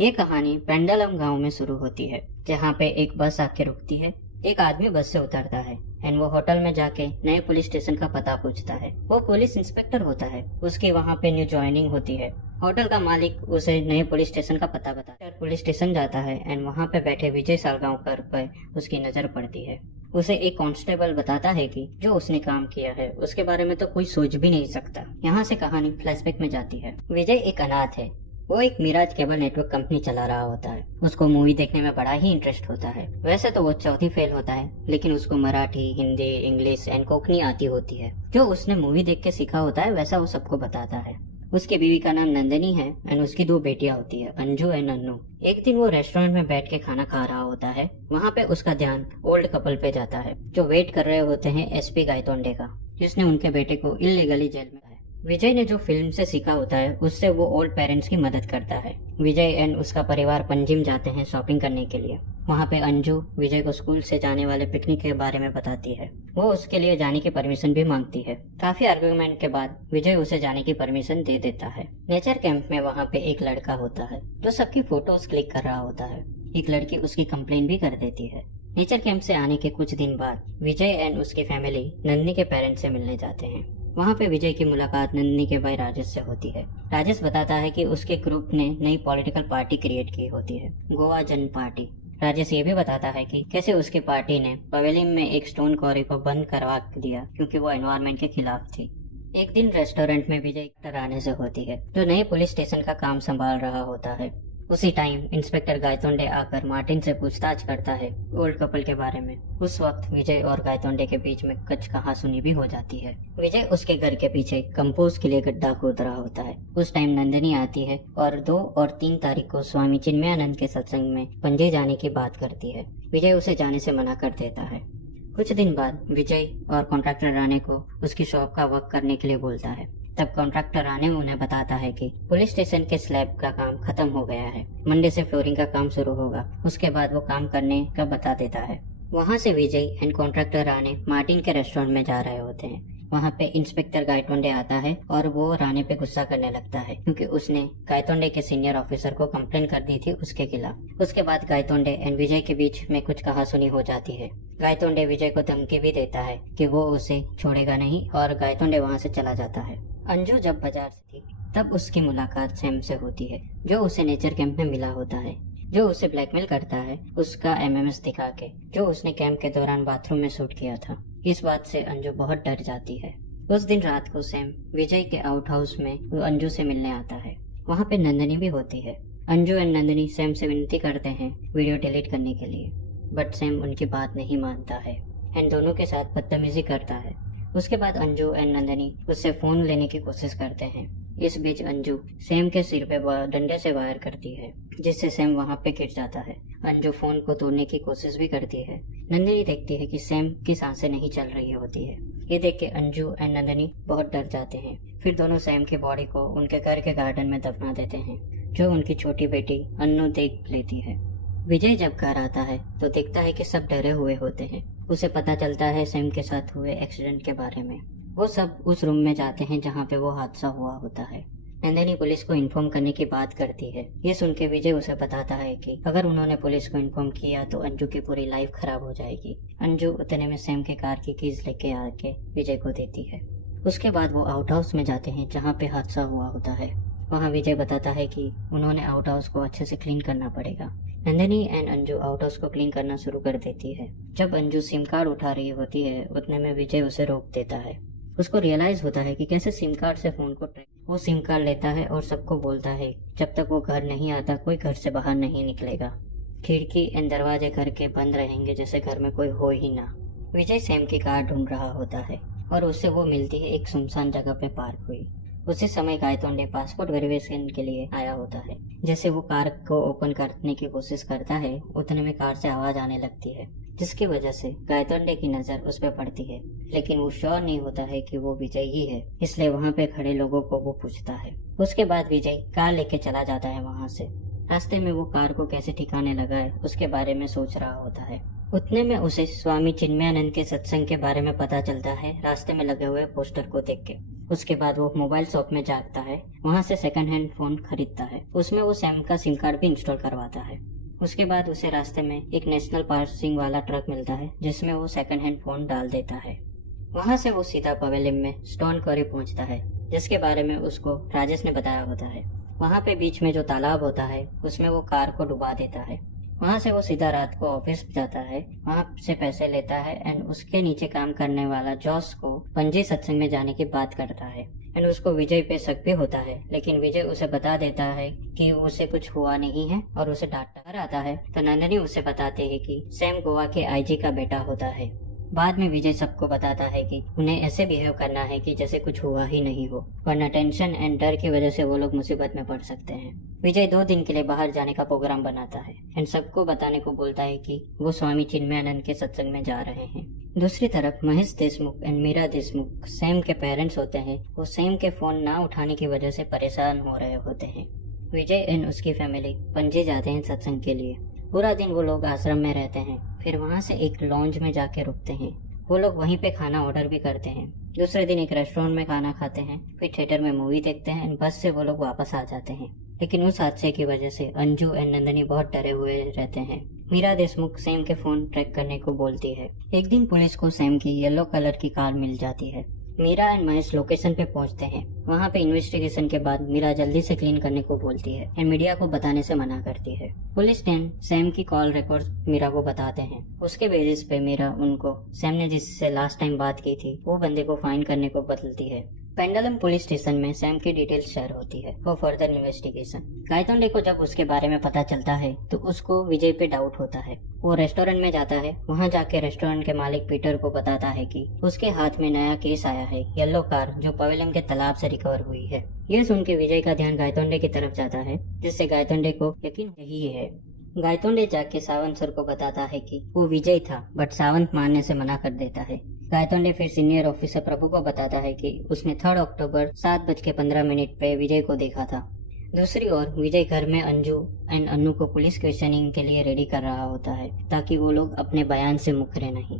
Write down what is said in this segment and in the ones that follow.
ये कहानी पेंडलम गांव में शुरू होती है, जहाँ पे एक बस आके रुकती है। एक आदमी बस से उतरता है एंड वो होटल में जाके नए पुलिस स्टेशन का पता पूछता है। वो पुलिस इंस्पेक्टर होता है। उसकी वहाँ पे न्यू ज्वाइनिंग होती है। होटल का मालिक उसे नए पुलिस स्टेशन का पता बताता है। पुलिस स्टेशन जाता है एंड वहाँ पे बैठे विजय सालगांवकर पर उसकी नजर पड़ती है। उसे एक कांस्टेबल बताता है कि जो उसने काम किया है उसके बारे में तो कोई सोच भी नहीं सकता। यहाँ से कहानी फ्लैशबैक में जाती है। विजय एक अनाथ है। वो एक मिराज केबल नेटवर्क कंपनी चला रहा होता है। उसको मूवी देखने में बड़ा ही इंटरेस्ट होता है। वैसे तो वो चौथी फेल होता है, लेकिन उसको मराठी, हिंदी, इंग्लिश एंड कोंकणी आती होती है। जो उसने मूवी देख के सीखा होता है वैसा वो सबको बताता है। उसकी बीवी का नाम नंदिनी है एंड उसकी 2 बेटियां होती है, अंजू एंड अन्नू। एक दिन वो रेस्टोरेंट में बैठ के खाना खा रहा होता है। वहाँ पे उसका ध्यान ओल्ड कपल पे जाता है, जो वेट कर रहे होते हैं एसपी गायतोंडे का, जिसने उनके बेटे को इल्लीगली जेल में। विजय ने जो फिल्म से सीखा होता है उससे वो ओल्ड पेरेंट्स की मदद करता है। विजय एंड उसका परिवार पंजिम जाते हैं शॉपिंग करने के लिए। वहाँ पे अंजू विजय को स्कूल से जाने वाले पिकनिक के बारे में बताती है। वो उसके लिए जाने की परमिशन भी मांगती है। काफी आर्गुमेंट के बाद विजय उसे जाने की परमिशन दे देता है। नेचर कैंप में वहाँ पे एक लड़का होता है जो सबकी फोटोज क्लिक कर रहा होता है। एक लड़की उसकी कंप्लेन भी कर देती है। नेचर कैंप से आने के कुछ दिन बाद विजय एंड उसकी फैमिली नंदिनी के पेरेंट्स से मिलने जाते हैं। वहाँ पे विजय की मुलाकात नंदिनी के भाई राजेश से होती है। राजेश बताता है कि उसके ग्रुप ने नई पॉलिटिकल पार्टी क्रिएट की होती है, गोवा जन पार्टी। राजेश ये भी बताता है कि कैसे उसकी पार्टी ने पवेलियन में एक स्टोन क्वारी को बंद करवा दिया क्योंकि वो एनवायरनमेंट के खिलाफ थी। एक दिन रेस्टोरेंट में विजय आने से होती है, जो नए पुलिस स्टेशन का काम संभाल रहा होता है। उसी टाइम इंस्पेक्टर गायतोंडे आकर मार्टिन से पूछताछ करता है ओल्ड कपल के बारे में। उस वक्त विजय और गायतोंडे के बीच में कुछ कहासुनी भी हो जाती है। विजय उसके घर के पीछे कंपोस्ट के लिए गड्ढा खोद रहा होता है। उस टाइम नंदिनी आती है और 2 और 3 तारीख को स्वामी चिन्मयानंद के सत्संग में पणजी जाने की बात करती है। विजय उसे जाने से मना कर देता है। कुछ दिन बाद विजय और कॉन्ट्रैक्टर राणे को उसकी शॉप का वर्क करने के लिए बोलता है। तब कॉन्ट्रैक्टर राणे उन्हें बताता है कि पुलिस स्टेशन के स्लैब का काम खत्म हो गया है, मंडे से फ्लोरिंग का काम शुरू होगा। उसके बाद वो काम करने का बता देता है। वहाँ से विजय एंड कॉन्ट्रैक्टर राणे मार्टिन के रेस्टोरेंट में जा रहे होते हैं। वहाँ पे इंस्पेक्टर गायतोंडे आता है और वो राणे पे गुस्सा करने लगता है क्योंकि उसने गायतोंडे के सीनियर ऑफिसर को कंप्लेन कर दी थी उसके खिलाफ। उसके बाद गायतोंडे एंड विजय के बीच में कुछ कहासुनी हो जाती है। गायतोंडे विजय को धमकी भी देता है कि वो उसे छोड़ेगा नहीं और गायतोंडे वहाँ से चला जाता है। अंजू जब बाजार से थी तब उसकी मुलाकात सैम से होती है, जो उसे नेचर कैंप में मिला होता है, जो उसे ब्लैकमेल करता है उसका एमएमएस दिखा के, जो उसने कैंप के दौरान बाथरूम में शूट किया था। इस बात से अंजू बहुत डर जाती है। उस दिन रात को सैम विजय के आउट हाउस में अंजू से मिलने आता है। वहाँ पे नंदिनी भी होती है। अंजू एंड नंदिनी सैम से विनती करते हैं वीडियो डिलीट करने के लिए, बट सैम उनकी बात नहीं मानता है एंड दोनों के साथ बदतमीजी करता है। उसके बाद अंजू एंड नंदिनी उससे फोन लेने की कोशिश करते हैं। इस बीच अंजू सैम के सिर पे डंडे से वार करती है, जिससे सैम वहाँ पे गिर जाता है। अंजू फोन को तोड़ने की कोशिश भी करती है। नंदिनी देखती है कि सैम की सांसें नहीं चल रही होती है। ये देख के अंजू एंड नंदिनी बहुत डर जाते हैं। फिर दोनों सैम की बॉडी को उनके घर के गार्डन में दफना देते हैं, जो उनकी छोटी बेटी अन्नू देख लेती है। विजय जब घर आता है तो देखता है कि सब डरे हुए होते हैं। उसे पता चलता है सैम के साथ हुए एक्सीडेंट के बारे में। वो सब उस रूम में जाते हैं जहाँ पे वो हादसा हुआ होता है। नंदिनी पुलिस को इन्फॉर्म करने की बात करती है। ये सुन के विजय उसे बताता है कि अगर उन्होंने पुलिस को इन्फॉर्म किया तो अंजू की पूरी लाइफ खराब हो जाएगी। अंजू उतने में सैम के कार की कीज लेके आके विजय को देती है। उसके बाद वो आउट हाउस में जाते हैं जहाँ पे हादसा हुआ होता है। वहाँ विजय बताता है कि उन्होंने आउट हाउस को अच्छे से क्लीन करना पड़ेगा। Nandini and Anju out house को क्लीन करना शुरू कर देती है। जब अंजू सिम कार्ड उठा रही होती है उतने में विजय उसे रोक देता है। उसको रियलाइज होता है कि कैसे सिम कार्ड से फोन को ट्रैक। वो सिम कार्ड लेता है और सबको बोलता है जब तक वो घर नहीं आता कोई घर से बाहर नहीं निकलेगा। खिड़की एंड दरवाजे घर के बंद रहेंगे जैसे घर में कोई हो ही ना। विजय सैम की कार ढूंढ रहा होता है और उससे वो मिलती है एक सुनसान जगह पे पार्क हुई। उसी समय गायतोंडे पासपोर्ट वेरिफिकेशन के लिए आया होता है। जैसे वो कार को ओपन करने की कोशिश करता है उतने में कार से आवाज आने लगती है, जिसकी वजह से गायतोंडे की नजर उस पर पड़ती है, लेकिन वो श्योर नहीं होता है कि वो विजय ही है, इसलिए वहाँ पे खड़े लोगों को वो पूछता है। उसके बाद विजय कार लेके चला जाता है वहाँ से। रास्ते में वो कार को कैसे ठिकाने लगाए उसके बारे में सोच रहा होता है। उतने में उसे स्वामी चिन्मयानंद के सत्संग के बारे में पता चलता है रास्ते में लगे हुए पोस्टर को देख के। उसके बाद वो मोबाइल शॉप में जाता है, वहाँ से सेकंड हैंड फोन खरीदता है। उसमें वो सैम का सिम कार्ड भी इंस्टॉल करवाता है। उसके बाद उसे रास्ते में एक नेशनल पासिंग वाला ट्रक मिलता है जिसमें वो सेकंड हैंड फोन डाल देता है। वहाँ से वो सीधा पवेलियन में स्टोन क्वारी पहुँचता है, जिसके बारे में उसको राजेश ने बताया होता है। वहाँ पे बीच में जो तालाब होता है उसमें वो कार को डुबा देता है। वहाँ से वो सीधा रात को ऑफिस जाता है, वहाँ से पैसे लेता है एंड उसके नीचे काम करने वाला जॉस को पंजी सत्संग में जाने की बात करता है। एंड उसको विजय पे शक भी होता है, लेकिन विजय उसे बता देता है कि उसे कुछ हुआ नहीं है और उसे डांटता आता है। तो नंदनी उसे बताते है कि सैम गोवा के आईजी का बेटा होता है। बाद में विजय सबको बताता है कि उन्हें ऐसे बिहेव करना है कि जैसे कुछ हुआ ही नहीं हो, वरना टेंशन एंड डर की वजह से वो लोग मुसीबत में पड़ सकते हैं। विजय 2 दिन के लिए बाहर जाने का प्रोग्राम बनाता है एंड सबको बताने को बोलता है कि वो स्वामी चिन्मयानंद के सत्संग में जा रहे हैं। दूसरी तरफ महेश देशमुख एंड मीरा देशमुख सैम के पेरेंट्स होते हैं। वो सैम के फोन ना उठाने की वजह से परेशान हो रहे होते हैं। विजय एंड उसकी फैमिली पणजी जाते हैं सत्संग के लिए। पूरा दिन वो लोग आश्रम में रहते हैं, फिर वहाँ से एक लॉन्ज में जाके रुकते हैं। वो लोग वहीं पे खाना ऑर्डर भी करते हैं। दूसरे दिन एक रेस्टोरेंट में खाना खाते हैं, फिर थिएटर में मूवी देखते हैं। बस से वो लोग वापस आ जाते हैं, लेकिन उस हादसे की वजह से अंजू एंड नंदनी बहुत डरे हुए रहते हैं। मीरा देशमुख सैम के फोन ट्रैक करने को बोलती है। एक दिन पुलिस को सैम की येलो कलर की कार मिल जाती है। मीरा एंड महेश लोकेशन पे पहुंचते हैं। वहाँ पे इन्वेस्टिगेशन के बाद मीरा जल्दी से क्लीन करने को बोलती है एंड मीडिया को बताने से मना करती है। पुलिस टीम सैम की कॉल रिकॉर्ड मीरा को बताते हैं। उसके बेसिस पे मीरा उनको सैम ने जिससे लास्ट टाइम बात की थी वो बंदे को फाइन करने को बदलती है। पेंडलम पुलिस स्टेशन में सैम की डिटेल्स शेयर होती है फॉर फर्दर इन्वेस्टिगेशन। गायतोंडे को जब उसके बारे में पता चलता है तो उसको विजय पे डाउट होता है। वो रेस्टोरेंट में जाता है। वहाँ जाके रेस्टोरेंट के मालिक पीटर को बताता है कि उसके हाथ में नया केस आया है, येलो कार जो पवेलियन के तालाब से रिकवर हुई है। ये सुन के विजय का ध्यान गायतोंडे की तरफ जाता है, जिससे गायतोंडे को यकीन यही है। गायतोंडे जाके सावंत सर को बताता है कि वो विजय था, बट सावंत मानने से मना कर देता है। गायतोंडे फिर सीनियर ऑफिसर प्रभु को बताता है कि उसने 3 अक्टूबर 7:15 पे विजय को देखा था। दूसरी ओर विजय घर में अंजू एंड अन्नू को पुलिस क्वेश्चनिंग के लिए रेडी कर रहा होता है, ताकि वो लोग अपने बयान से मुकरे नहीं।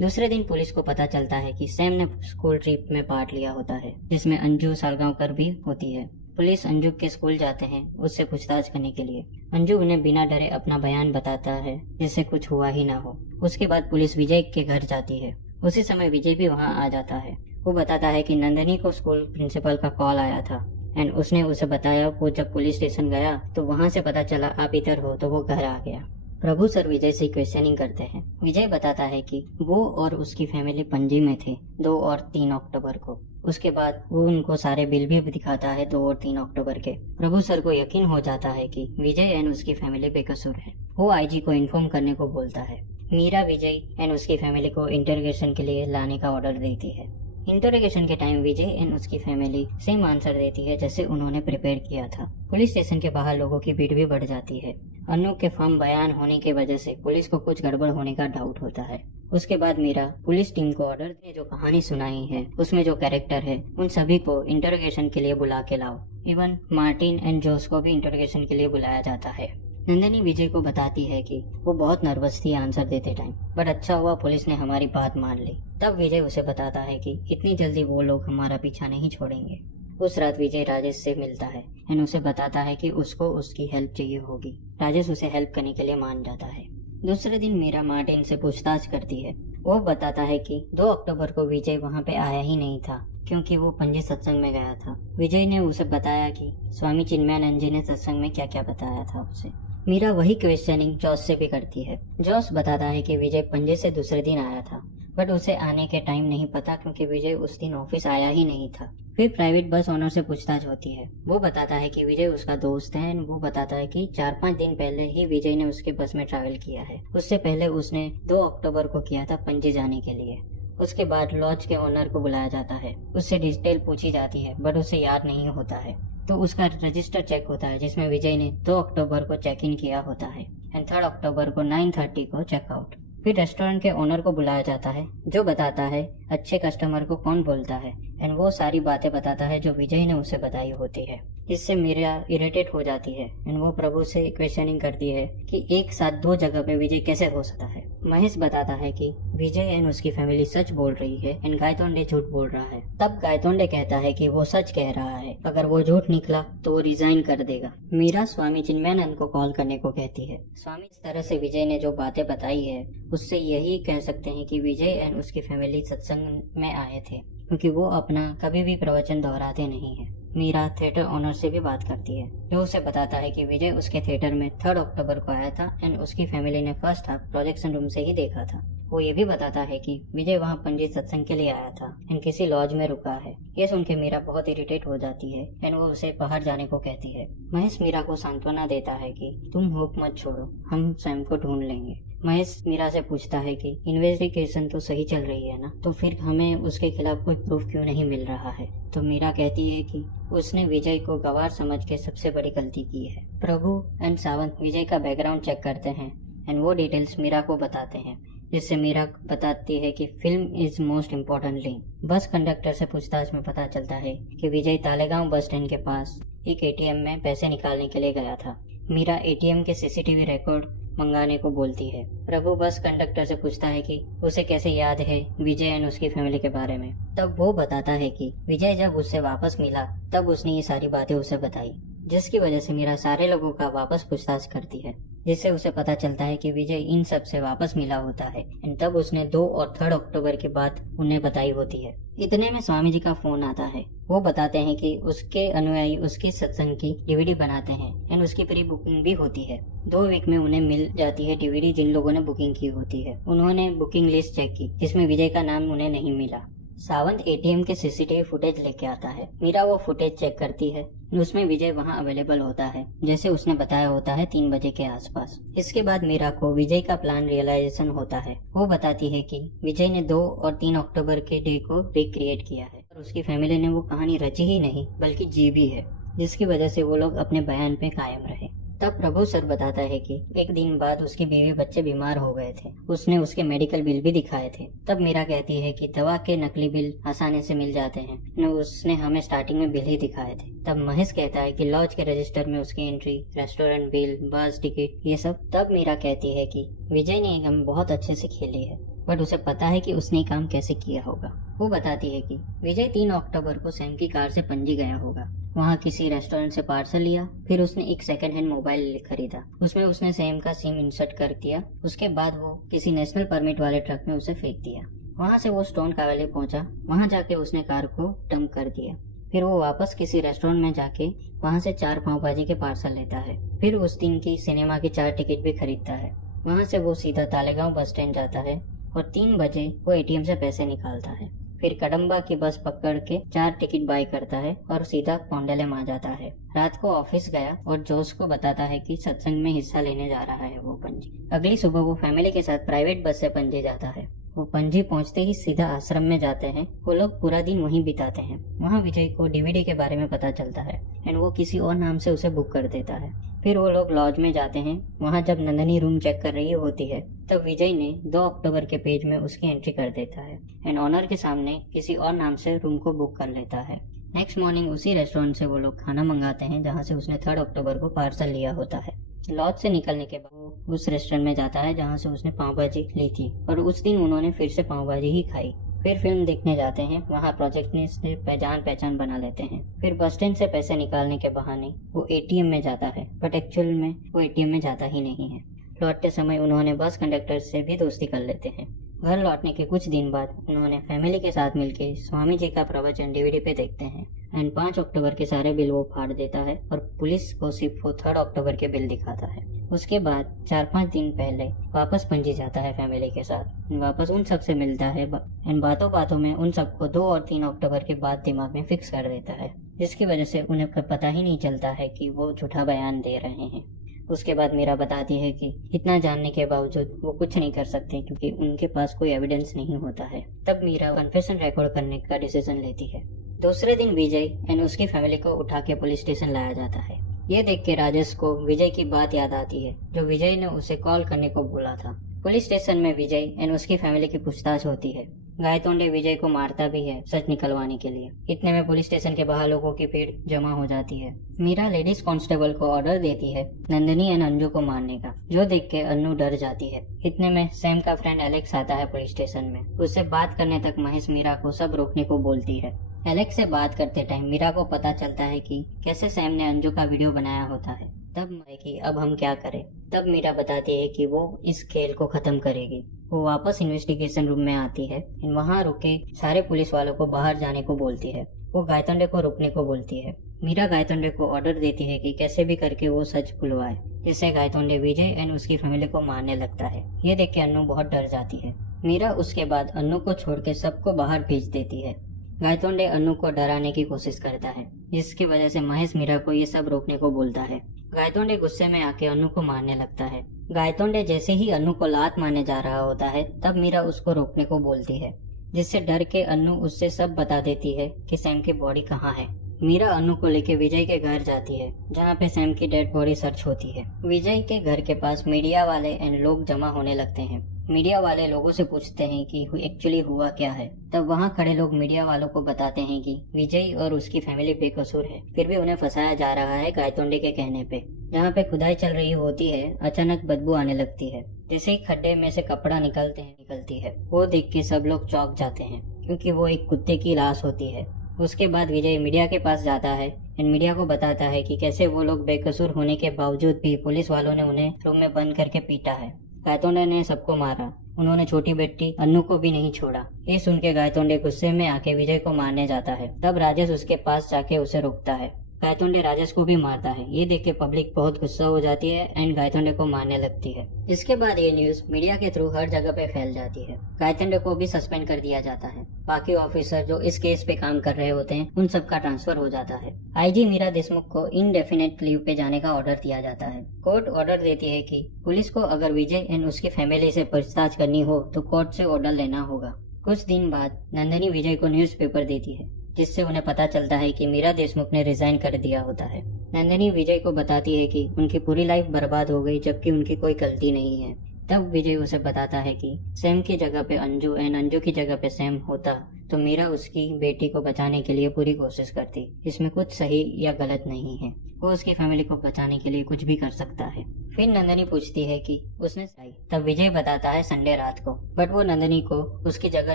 दूसरे दिन पुलिस को पता चलता है कि सैम ने स्कूल ट्रिप में पार्ट लिया होता है, जिसमें अंजू सालगांवकर भी होती है। पुलिस अंजू के स्कूल जाते हैं उससे पूछताछ करने के लिए। अंजू उन्हें बिना डरे अपना बयान बताता है, जिससे कुछ हुआ ही ना हो। उसके बाद पुलिस विजय के घर जाती है। उसी समय विजय भी वहाँ आ जाता है। वो बताता है कि नंदनी को स्कूल प्रिंसिपल का कॉल आया था एंड उसने उसे बताया। वो जब पुलिस स्टेशन गया तो वहाँ से पता चला आप इधर हो, तो वो घर आ गया। प्रभु सर विजय से क्वेश्चनिंग करते हैं। विजय बताता है कि वो और उसकी फैमिली पणजी में थे 2 और 3 अक्टूबर को। उसके बाद वो उनको सारे बिल भी दिखाता है 2 और 3 अक्टूबर के। प्रभु सर को यकीन हो जाता है कि विजय एंड उसकी फैमिली बेकसूर है। वो आईजी को इन्फॉर्म करने को बोलता है। मीरा विजय एंड उसकी फैमिली को इंटरोगेशन के लिए लाने का ऑर्डर देती है। इंटरोगेशन के टाइम विजय एंड उसकी फैमिली सेम आंसर देती है जैसे उन्होंने प्रिपेयर किया था। पुलिस स्टेशन के बाहर लोगों की भीड़ भी बढ़ जाती है। अन्नू के फर्म बयान होने की वजह से पुलिस को कुछ गड़बड़ होने का डाउट होता है। उसके बाद मीरा पुलिस टीम को ऑर्डर ने जो कहानी सुनाई है उसमें जो कैरेक्टर है उन सभी को इंटरोगेशन के लिए बुला के लाओ। इवन मार्टिन एंड जोस को भी इंटरोगेशन के लिए बुलाया जाता है। नंदनी विजय को बताती है कि वो बहुत नर्वस थी आंसर देते टाइम, बट अच्छा हुआ पुलिस ने हमारी बात मान ली। तब विजय उसे बताता है कि इतनी जल्दी वो लोग हमारा पीछा नहीं छोड़ेंगे। उस रात विजय राजेश से मिलता है एंड उसे बताता है कि उसको उसकी हेल्प चाहिए होगी। राजेश उसे हेल्प करने के लिए मान जाता है। दूसरे दिन मीरा मार्टिन से पूछताछ करती है। वो बताता है कि 2 अक्टूबर को विजय वहाँ पे आया ही नहीं था, क्योंकि वो पणजी सत्संग में गया था। विजय ने उसे बताया कि स्वामी चिन्मयानंद जी ने सत्संग में क्या क्या बताया था उसे। मीरा वही क्वेश्चनिंग जॉस से भी करती है। जॉस बताता है कि विजय पणजी से दूसरे दिन आया था, बट उसे आने के टाइम नहीं पता क्योंकि विजय उस दिन ऑफिस आया ही नहीं था। फिर प्राइवेट बस ओनर से पूछताछ होती है। वो बताता है कि विजय उसका दोस्त है। वो बताता है कि 4-5 दिन पहले ही विजय ने उसके बस में ट्रैवल किया है। उससे पहले उसने 2 अक्टूबर को किया था पणजी जाने के लिए। उसके बाद लॉज के ओनर को बुलाया जाता है। उससे डिटेल पूछी जाती है, बट उसे याद नहीं होता है। तो उसका रजिस्टर चेक होता है जिसमें विजय ने 2 अक्टूबर को चेक इन किया होता है एंड 3 अक्टूबर को 9:30 को चेकआउट। फिर रेस्टोरेंट के ओनर को बुलाया जाता है, जो बताता है अच्छे कस्टमर को कौन बोलता है, एंड वो सारी बातें बताता है जो विजय ने उसे बताई होती है। इससे मीरा इरिटेट हो जाती है एंड वो प्रभु से क्वेश्चनिंग करती है कि एक साथ दो जगह पे विजय कैसे हो सकता है। महेश बताता है कि विजय एंड उसकी फैमिली सच बोल रही है एंड गायतोंडे झूठ बोल रहा है। तब गायतोंडे कहता है कि वो सच कह रहा है, अगर वो झूठ निकला तो वो रिजाइन कर देगा। मीरा स्वामी चिन्मयानंद को कॉल करने को कहती है। स्वामी इस तरह से विजय ने जो बातें बताई है उससे यही कह सकते हैं कि विजय एंड उसकी फैमिली सत्संग में आए थे, क्योंकि वो अपना कभी भी प्रवचन दोहराते नहीं है। मीरा थिएटर ओनर से भी बात करती है, जो उसे बताता है कि विजय उसके थिएटर में 3 अक्टूबर को आया था एंड उसकी फैमिली ने फर्स्ट हाफ प्रोजेक्शन रूम से ही देखा था। वो ये भी बताता है कि विजय वहाँ पंडित सत्संग के लिए आया था एंड किसी लॉज में रुका है। ये सुन के मीरा बहुत इरिटेट हो जाती है एंड वो उसे बाहर जाने को कहती है। महेश मीरा को सांत्वना देता है कि तुम होप मत छोड़ो, हम सैम को ढूंढ लेंगे। महेश मीरा से पूछता है कि इन्वेस्टिगेशन तो सही चल रही है ना, तो फिर हमें उसके खिलाफ कोई प्रूफ क्यों नहीं मिल रहा है। तो मीरा कहती है कि उसने विजय को गवार समझ के सबसे बड़ी गलती की है। प्रभु एंड सावंत विजय का बैकग्राउंड चेक करते हैं एंड वो डिटेल्स मीरा को बताते हैं, जिससे मीरा बताती है कि film is most important link. Bus conductor से पूछताछ में पता चलता है कि विजय तालेगांव बस स्टैंड के पास एक एटीएम में पैसे निकालने के लिए गया था। मीरा एटीएम के सीसीटीवी रिकॉर्ड मंगाने को बोलती है। प्रभु बस कंडक्टर से पूछता है कि उसे कैसे याद है विजय एंड उसकी फैमिली के बारे में। तब वो बताता है कि विजय जब उससे वापस मिला तब उसने ये सारी बातें उसे बताई, जिसकी वजह से मीरा सारे लोगों का वापस पूछताछ करती है, जिससे उसे पता चलता है कि विजय इन सब से वापस मिला होता है एंड तब उसने 2 और 3 अक्टूबर की बात उन्हें बताई होती है। इतने में स्वामी जी का फोन आता है। वो बताते हैं कि उसके अनुयायी उसके सत्संग की डीवीडी बनाते हैं एंड उसकी प्री बुकिंग भी होती है। 2 वीक में उन्हें मिल जाती है डीवीडी जिन लोगों ने बुकिंग की होती है। उन्होंने बुकिंग लिस्ट चेक की, जिसमें विजय का नाम उन्हें नहीं मिला। सावंत एटीएम के सीसीटीवी फुटेज लेके आता है। मीरा वो फुटेज चेक करती है, उसमें विजय वहाँ अवेलेबल होता है, जैसे उसने बताया होता है 3 बजे के आसपास। इसके बाद मीरा को विजय का प्लान रियलाइजेशन होता है। वो बताती है कि विजय ने 2 और 3 अक्टूबर के डे को रिक्रिएट किया है और उसकी फैमिली ने वो कहानी रची ही नहीं बल्कि जी भी है, जिसकी वजह से वो लोग अपने बयान पे कायम रहे। तब प्रभु सर बताता है कि एक दिन बाद उसकी बीवी बच्चे बीमार हो गए थे। उसने उसके मेडिकल बिल भी दिखाए थे। तब मीरा कहती है कि दवा के नकली बिल आसानी से मिल जाते हैं, न उसने हमें स्टार्टिंग में बिल ही दिखाए थे। तब महेश कहता है कि लॉज के रजिस्टर में उसकी एंट्री, रेस्टोरेंट बिल, बस टिकट, ये सब। तब मीरा कहती है कि विजय ने हम बहुत अच्छे से खेली है, बट उसे पता है कि उसने काम कैसे किया होगा। वो बताती है कि विजय 3 अक्टूबर को सैम की कार से पणजी गया होगा। वहाँ किसी रेस्टोरेंट से पार्सल लिया, फिर उसने एक सेकंड हैंड मोबाइल खरीदा, उसमें उसने सैम का सिम इंसर्ट कर दिया। उसके बाद वो किसी नेशनल परमिट वाले ट्रक में उसे फेंक दिया। वहाँ से वो स्टोन का वैली पहुंचा। वहाँ जाके उसने कार को डंप कर दिया। फिर वो वापस किसी रेस्टोरेंट में जाके वहाँ से 4 पाव भाजी के पार्सल लेता है। फिर उस दिन की सिनेमा की 4 टिकट भी खरीदता है। वहाँ से वो सीधा तालेगांव बस स्टैंड जाता है और 3 बजे वो एटीएम से पैसे निकालता है। फिर कदम्बा की बस पकड़ के 4 टिकट बाय करता है और सीधा कोंडलेम आ जाता है। रात को ऑफिस गया और जोश को बताता है कि सत्संग में हिस्सा लेने जा रहा है वो पणजी। अगली सुबह वो फैमिली के साथ प्राइवेट बस से पणजी जाता है। वो पणजी पहुंचते ही सीधा आश्रम में जाते हैं। वो लोग पूरा दिन वहीं बिताते हैं। वहाँ विजय को डीवीडी के बारे में पता चलता है एंड वो किसी और नाम से उसे बुक कर देता है। फिर वो लोग लॉज में जाते हैं। वहाँ जब नंदनी रूम चेक कर रही होती है तब विजय ने 2 अक्टूबर के पेज में उसकी एंट्री कर देता है एंड ऑनर के सामने किसी और नाम से रूम को बुक कर लेता है। नेक्स्ट मॉर्निंग उसी रेस्टोरेंट से वो लोग खाना मंगाते हैं जहाँ से उसने 3 अक्टूबर को पार्सल लिया होता है। लॉज से निकलने के बाद वो उस रेस्टोरेंट में जाता है जहाँ से उसने पाव भाजी ली थी और उस दिन उन्होंने फिर से पाव भाजी ही खाई। फिर फिल्म देखने जाते हैं। वहाँ प्रोजेक्टनिस्ट से पहचान बना लेते हैं। फिर बस स्टैंड से पैसे निकालने के बहाने वो एटीएम में जाता है, बट एक्चुअल में वो एटीएम में जाता ही नहीं है। लौटते समय उन्होंने बस कंडक्टर से भी दोस्ती कर लेते हैं। घर लौटने के कुछ दिन बाद उन्होंने फैमिली के साथ मिलकर स्वामी जी का प्रवचन डीवीडी पे देखते हैं एंड 5 अक्टूबर के सारे बिल वो फाड़ देता है और पुलिस को सिर्फ वो 3 अक्टूबर के बिल दिखाता है। उसके बाद 4-5 दिन पहले वापस पणजी जाता है फैमिली के साथ। वापस उन सब से मिलता है एंड बातों बातों में उन सबको 2 और 3 अक्टूबर के बाद दिमाग में फिक्स कर देता है, जिसकी वजह से उन्हें पता ही नहीं चलता है कि वो झूठा बयान दे रहे हैं। उसके बाद मीरा बताती है कि इतना जानने के बावजूद वो कुछ नहीं कर सकते क्योंकि उनके पास कोई एविडेंस नहीं होता है। तब मीरा कन्फेशन रिकॉर्ड करने का डिसीजन लेती है। दूसरे दिन विजय एंड उसकी फैमिली को उठा के पुलिस स्टेशन लाया जाता है। ये देख के राजेश को विजय की बात याद आती है जो विजय ने उसे कॉल करने को बोला था। पुलिस स्टेशन में विजय एंड उसकी फैमिली की पूछताछ होती है। गायतोंडे विजय को मारता भी है सच निकलवाने के लिए। इतने में पुलिस स्टेशन के बाहर लोगों की भीड़ जमा हो जाती है। मीरा लेडीज कांस्टेबल को ऑर्डर देती है नंदिनी एंड अंजू को मारने का, जो देख के अन्नू डर जाती है। इतने में सैम का फ्रेंड एलेक्स आता है पुलिस स्टेशन में। उससे बात करने तक महेश मीरा को सब रोकने को बोलती है। एलेक्स से बात करते टाइम मीरा को पता चलता है कि कैसे सैम ने अंजू का वीडियो बनाया होता है। तब कि अब हम क्या करें। तब मीरा बताती है कि वो इस खेल को खत्म करेगी। वो वापस इन्वेस्टिगेशन रूम में आती है। वहाँ रुके सारे पुलिस वालों को बाहर जाने को बोलती है। वो गायतोंडे को रुकने को बोलती है। मीरा गायतोंडे को ऑर्डर देती है कि कैसे भी करके वो सच बुलवाए, जिससे गायतोंडे विजय एंड उसकी फैमिली को मारने लगता है। ये देख के अन्नू बहुत डर जाती है। मीरा उसके बाद अन्नू को छोड़ के सबको बाहर भेज देती है। गायतोंडे अन्नू को डराने की कोशिश करता है, जिसकी वजह से महेश मीरा को ये सब रोकने को बोलता है। गायतोंडे गुस्से में आके अन्नू को मारने लगता है। गायतोंडे जैसे ही अन्नू को लात मारने जा रहा होता है, तब मीरा उसको रोकने को बोलती है, जिससे डर के अन्नू उससे सब बता देती है कि सैम की बॉडी कहाँ है। मीरा अन्नू को लेके विजय के घर जाती है, जहाँ पे सैम की डेड बॉडी सर्च होती है। विजय के घर के पास मीडिया वाले एंड लोग जमा होने लगते हैं। मीडिया वाले लोगों से पूछते हैं कि एक्चुअली हुआ क्या है। तब वहाँ खड़े लोग मीडिया वालों को बताते हैं कि विजय और उसकी फैमिली बेकसूर है, फिर भी उन्हें फंसाया जा रहा है गायतोंडे के कहने पे। जहाँ पे खुदाई चल रही होती है, अचानक बदबू आने लगती है। जैसे ही खड्डे में से कपड़ा निकलती है, वो देख के सब लोग चौंक जाते हैं, क्योंकि वो एक कुत्ते की लाश होती है। उसके बाद विजय मीडिया के पास जाता है एंड मीडिया को बताता है कि कैसे वो लोग बेकसूर होने के बावजूद भी पुलिस वालों ने उन्हें रूम में बंद करके पीटा है। गायतोंडे ने सबको मारा, उन्होंने छोटी बेटी अन्नू को भी नहीं छोड़ा। ये सुन के गायतोंडे गुस्से में आके विजय को मारने जाता है। तब राजेश उसके पास जाके उसे रोकता है। गायतोंडे राजेश को भी मारता है। ये देख के पब्लिक बहुत गुस्सा हो जाती है एंड गायतोंडे को मारने लगती है। इसके बाद ये न्यूज मीडिया के थ्रू हर जगह पे फैल जाती है। गायतोंडे को भी सस्पेंड कर दिया जाता है। बाकी ऑफिसर जो इस केस पे काम कर रहे होते हैं, उन सबका ट्रांसफर हो जाता है। आईजी मीरा देशमुख को इनडेफिनेट लीव पे जाने का ऑर्डर दिया जाता है। कोर्ट ऑर्डर देती है कि पुलिस को अगर विजय एंड उसकी फैमिली से पूछताछ करनी हो तो कोर्ट से ऑर्डर लेना होगा। कुछ दिन बाद नंदिनी विजय को न्यूज़पेपर देती है, जिससे उन्हें पता चलता है कि मीरा देशमुख ने रिजाइन कर दिया होता है। नंदिनी विजय को बताती है कि उनकी पूरी लाइफ बर्बाद हो गई, जबकि उनकी कोई गलती नहीं है। तब विजय उसे बताता है कि सैम की जगह पे अंजू एंड अंजू की जगह पे सैम होता तो मीरा उसकी बेटी को बचाने के लिए पूरी कोशिश करती। इसमें कुछ सही या गलत नहीं है। वो उसकी फैमिली को बचाने के लिए कुछ भी कर सकता है। फिर नंदिनी पूछती है कि उसने सही। तब विजय बताता है संडे रात को, बट वो नंदिनी को उसकी जगह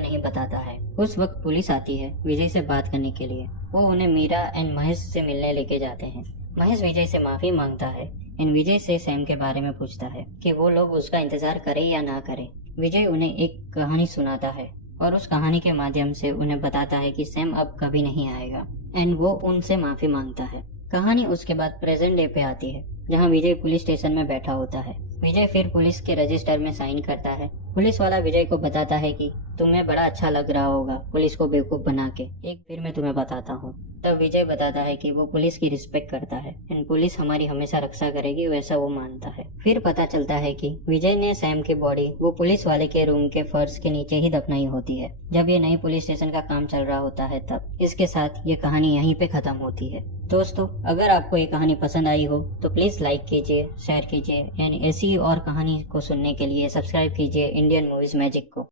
नहीं बताता है। उस वक्त पुलिस आती है विजय से बात करने के लिए। वो उन्हें मीरा एंड महेश से मिलने लेके जाते हैं। महेश विजय से माफी मांगता है एंड विजय से सैम के बारे में पूछता है कि वो लोग उसका इंतजार करें या ना करें। विजय उन्हें एक कहानी सुनाता है और उस कहानी के माध्यम से उन्हें बताता है कि सैम अब कभी नहीं आएगा एंड वो उनसे माफी मांगता है। कहानी उसके बाद प्रेजेंट डे पे आती है, जहाँ विजय पुलिस स्टेशन में बैठा होता है। विजय फिर पुलिस के रजिस्टर में साइन करता है। पुलिस वाला विजय को बताता है कि तुम्हें बड़ा अच्छा लग रहा होगा पुलिस को बेवकूफ बना के, एक फिर मैं तुम्हें बताता हूँ। तब विजय बताता है कि वो पुलिस की रिस्पेक्ट करता है एंड पुलिस हमारी हमेशा रक्षा करेगी, वैसा वो मानता है। फिर पता चलता है कि विजय ने सैम की बॉडी वो पुलिस वाले के रूम के फर्श के नीचे ही दफनाई होती है, जब ये नई पुलिस स्टेशन का काम चल रहा होता है तब। इसके साथ ये कहानी यहीं पे खत्म होती है। दोस्तों, अगर आपको ये कहानी पसंद आई हो तो प्लीज लाइक कीजिए, शेयर कीजिए एंड ऐसी और कहानी को सुनने के लिए सब्सक्राइब कीजिए इंडियन मूवीज मैजिक को।